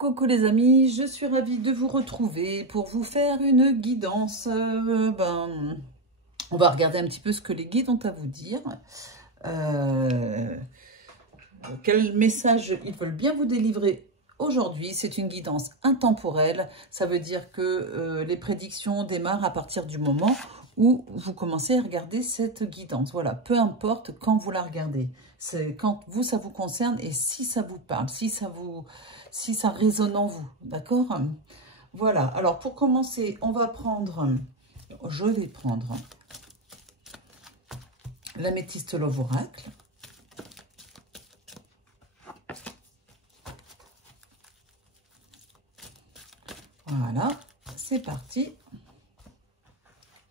Coucou les amis, je suis ravie de vous retrouver pour vous faire une guidance. On va regarder un petit peu ce que les guides ont à vous dire. Quel message ils veulent bien vous délivrer aujourd'hui. C'est une guidance intemporelle. Ça veut dire que les prédictions démarrent à partir du moment où vous commencez à regarder cette guidance. Voilà, peu importe quand vous la regardez. C'est quand vous, ça vous concerne et si ça vous parle, si ça résonne en vous. D'accord? Voilà. Alors, pour commencer, je vais prendre l'améthyste Love Oracle. Voilà, c'est parti.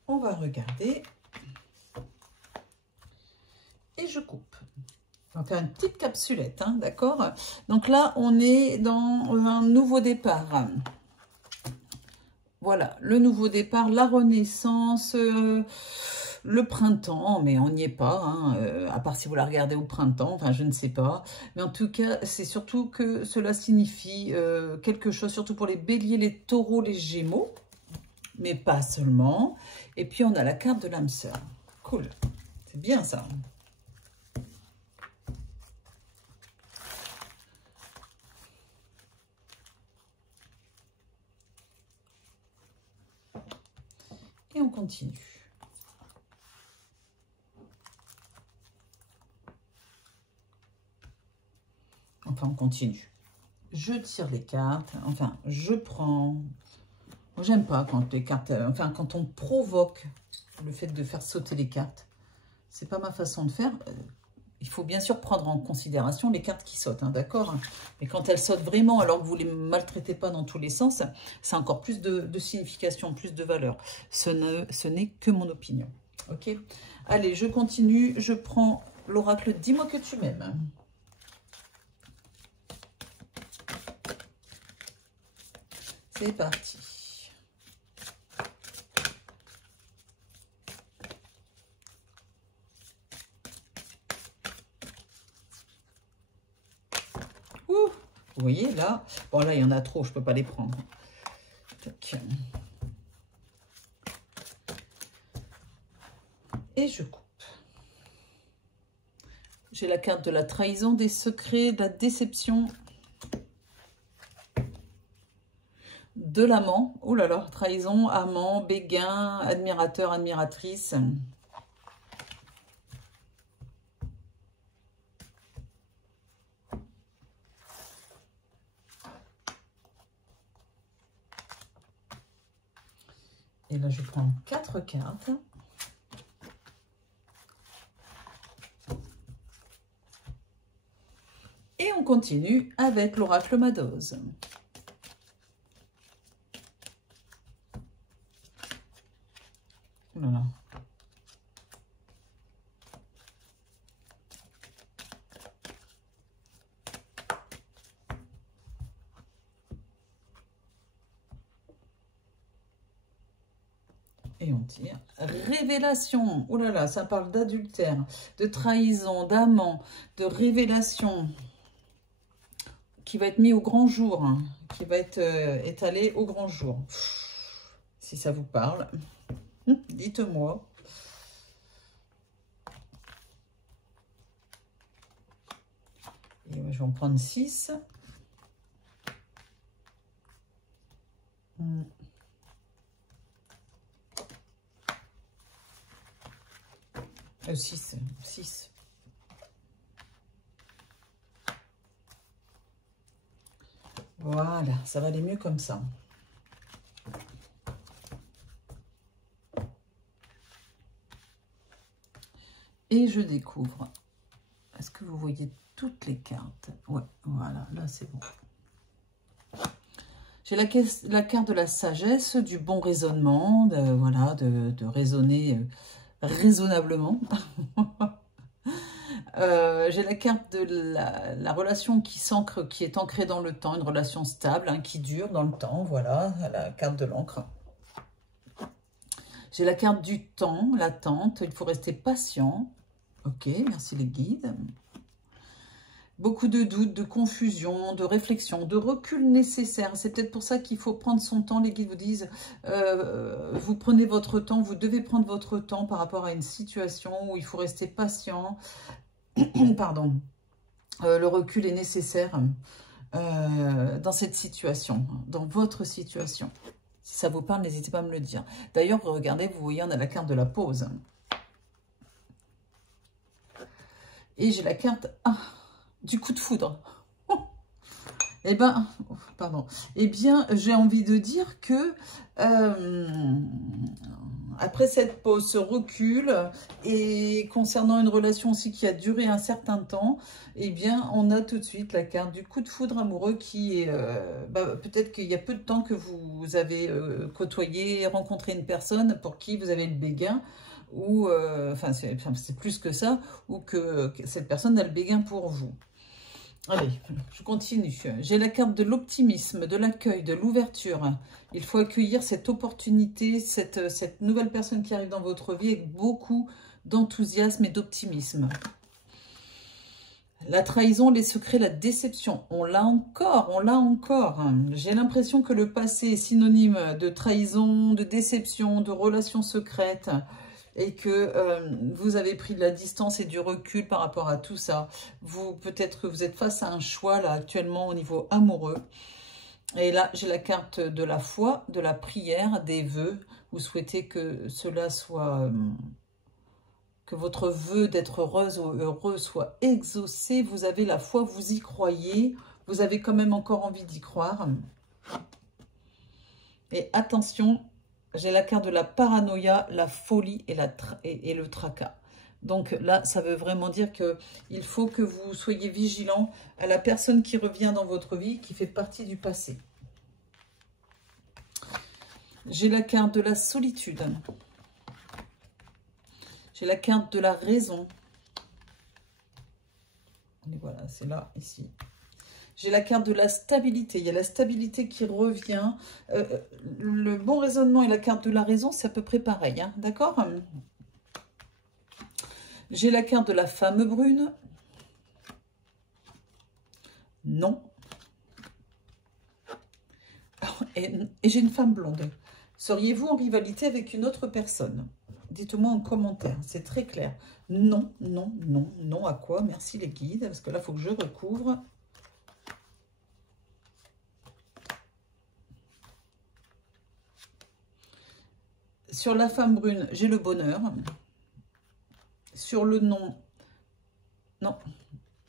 On va regarder. Et je coupe. On va faire une petite capsulette, hein, d'accord? Donc là, on est dans un nouveau départ. Voilà, le nouveau départ, la renaissance, le printemps, mais on n'y est pas, hein, à part si vous la regardez au printemps, enfin je ne sais pas. Mais en tout cas, c'est surtout que cela signifie quelque chose, surtout pour les béliers, les taureaux, les gémeaux, mais pas seulement. Et puis on a la carte de l'âme sœur. Cool, c'est bien ça. Et on continue. Enfin, on continue. Je tire les cartes. Enfin, je prends. J'aime pas quand les cartes. Enfin, quand on provoque le fait de faire sauter les cartes. C'est pas ma façon de faire. Il faut bien sûr prendre en considération les cartes qui sautent, hein, d'accord? Mais quand elles sautent vraiment, alors que vous ne les maltraitez pas dans tous les sens, c'est encore plus de signification, plus de valeur. Ce n'est que mon opinion. Ok? Allez, je continue. Je prends l'oracle « Dis-moi que tu m'aimes ». C'est parti. Ouh, vous voyez là, bon là il y en a trop, je peux pas les prendre. Tac. Et je coupe. J'ai la carte de la trahison, des secrets, de la déception, de l'amant. Oh là là, trahison, amant, béguin, admirateur, admiratrice. Et là, je prends 4 cartes. Et on continue avec l'oracle Madoz. Voilà. Et on tire. Révélation. Oh là là, ça parle d'adultère, de trahison, d'amant, de révélation qui va être mis au grand jour, hein, qui va être étalé au grand jour. Si ça vous parle, dites-moi. Et je vais en prendre 6. 6. Voilà, ça va aller mieux comme ça. Et je découvre. Est-ce que vous voyez toutes les cartes? Ouais, voilà, là c'est bon. J'ai la carte de la sagesse, du bon raisonnement, voilà, de raisonner raisonnablement. J'ai la carte de la relation qui est ancrée dans le temps, une relation stable, hein, qui dure dans le temps, voilà, la carte de l'encre. J'ai la carte du temps, l'attente, il faut rester patient. Ok, merci les guides. beaucoup de doutes, de confusion, de réflexion, de recul nécessaire. C'est peut-être pour ça qu'il faut prendre son temps. Les guides vous disent, vous prenez votre temps, vous devez prendre votre temps par rapport à une situation où il faut rester patient. Pardon. Le recul est nécessaire dans cette situation, dans votre situation. Si ça vous parle, n'hésitez pas à me le dire. D'ailleurs, regardez, vous voyez, on a la carte de la pause. Et j'ai la carte du coup de foudre. Eh ben, pardon. Eh bien, j'ai envie de dire que après cette pause, ce recul, et concernant une relation aussi qui a duré un certain temps, eh bien, on a tout de suite la carte du coup de foudre amoureux qui est... peut-être qu'il y a peu de temps que vous avez côtoyé, rencontré une personne pour qui vous avez le béguin, ou, enfin, c'est plus que ça, ou que cette personne a le béguin pour vous. Allez, je continue. J'ai la carte de l'optimisme, de l'accueil, de l'ouverture. Il faut accueillir cette opportunité, cette nouvelle personne qui arrive dans votre vie avec beaucoup d'enthousiasme et d'optimisme. La trahison, les secrets, la déception. On l'a encore, on l'a encore. J'ai l'impression que le passé est synonyme de trahison, de déception, de relations secrètes. Et que vous avez pris de la distance et du recul par rapport à tout ça. Peut-être que vous êtes face à un choix là actuellement au niveau amoureux. Et là, j'ai la carte de la foi, de la prière, des vœux. Vous souhaitez que cela soit... que votre vœu d'être heureuse ou heureux soit exaucé. Vous avez la foi, vous y croyez. Vous avez quand même encore envie d'y croire. Et attention... J'ai la carte de la paranoïa, la folie et le tracas. Donc là, ça veut vraiment dire qu'il faut que vous soyez vigilant à la personne qui revient dans votre vie, qui fait partie du passé. J'ai la carte de la solitude. J'ai la carte de la raison. Et voilà, c'est là, ici. J'ai la carte de la stabilité. Il y a la stabilité qui revient. Le bon raisonnement et la carte de la raison, c'est à peu près pareil. Hein, d'accord? J'ai la carte de la femme brune. Non. Et j'ai une femme blonde. Seriez-vous en rivalité avec une autre personne? Dites-moi en commentaire. C'est très clair. Non, non, non, non. À quoi? Merci les guides. Parce que là, il faut que je recouvre. Sur la femme brune, j'ai le bonheur. Sur le non, non,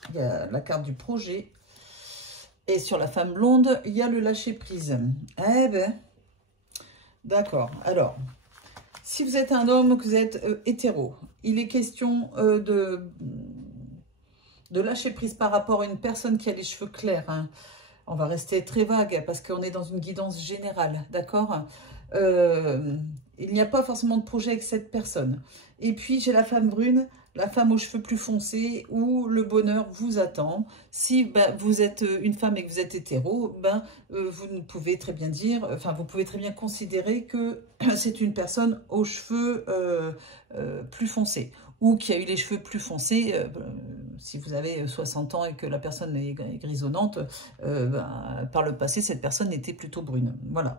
il y a la carte du projet. Et sur la femme blonde, il y a le lâcher-prise. Eh ben, d'accord. Alors, si vous êtes un homme, que vous êtes hétéro, il est question de lâcher-prise par rapport à une personne qui a les cheveux clairs. Hein. On va rester très vague parce qu'on est dans une guidance générale, d'accord? Il n'y a pas forcément de projet avec cette personne. Et puis, j'ai la femme brune, la femme aux cheveux plus foncés, où le bonheur vous attend. Si vous êtes une femme et que vous êtes hétéro, vous pouvez très bien dire, enfin, vous pouvez très bien considérer que c'est une personne aux cheveux plus foncés, ou qui a eu les cheveux plus foncés. Si vous avez 60 ans et que la personne est grisonnante, par le passé, cette personne était plutôt brune. Voilà.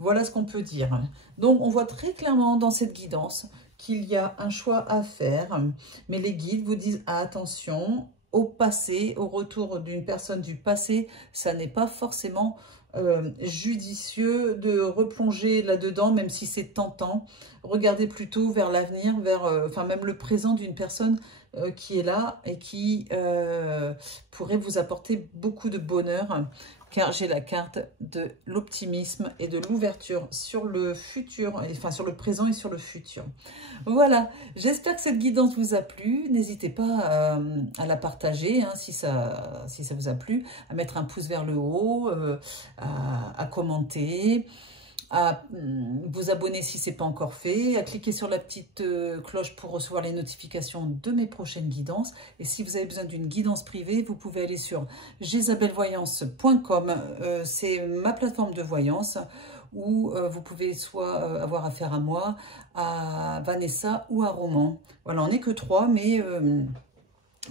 Voilà ce qu'on peut dire. Donc, on voit très clairement dans cette guidance qu'il y a un choix à faire. Mais les guides vous disent attention au passé, au retour d'une personne du passé. Ça n'est pas forcément judicieux de replonger là-dedans, même si c'est tentant. Regardez plutôt vers l'avenir, vers enfin même le présent d'une personne qui est là et qui pourrait vous apporter beaucoup de bonheur. Car j'ai la carte de l'optimisme et de l'ouverture sur le futur, enfin sur le présent et sur le futur. Voilà, j'espère que cette guidance vous a plu. N'hésitez pas à la partager hein, si ça vous a plu, à mettre un pouce vers le haut, à commenter, à vous abonner si ce n'est pas encore fait, à cliquer sur la petite cloche pour recevoir les notifications de mes prochaines guidances. Et si vous avez besoin d'une guidance privée, vous pouvez aller sur jezabelvoyance.com. C'est ma plateforme de voyance où vous pouvez soit avoir affaire à moi, à Vanessa ou à Roman. Voilà, on n'est que 3, mais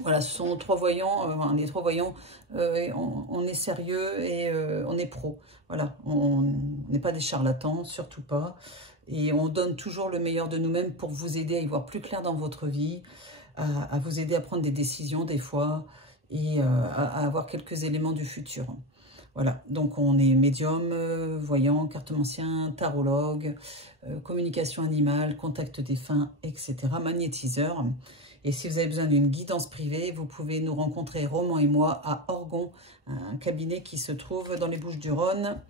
Voilà, ce sont nos 3 voyants, les 3 voyants, on est sérieux et on est pro. Voilà, on n'est pas des charlatans, surtout pas. Et on donne toujours le meilleur de nous-mêmes pour vous aider à y voir plus clair dans votre vie, à vous aider à prendre des décisions des fois et à avoir quelques éléments du futur. Voilà, donc on est médium, voyant, cartomancien, tarologue, communication animale, contact défunt, etc., magnétiseur. Et si vous avez besoin d'une guidance privée, vous pouvez nous rencontrer, Roman et moi, à Orgon, un cabinet qui se trouve dans les Bouches-du-Rhône,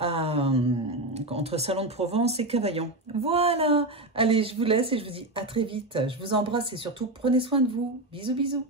entre Salon de Provence et Cavaillon. Voilà, allez, je vous laisse et je vous dis à très vite. Je vous embrasse et surtout, prenez soin de vous. Bisous, bisous.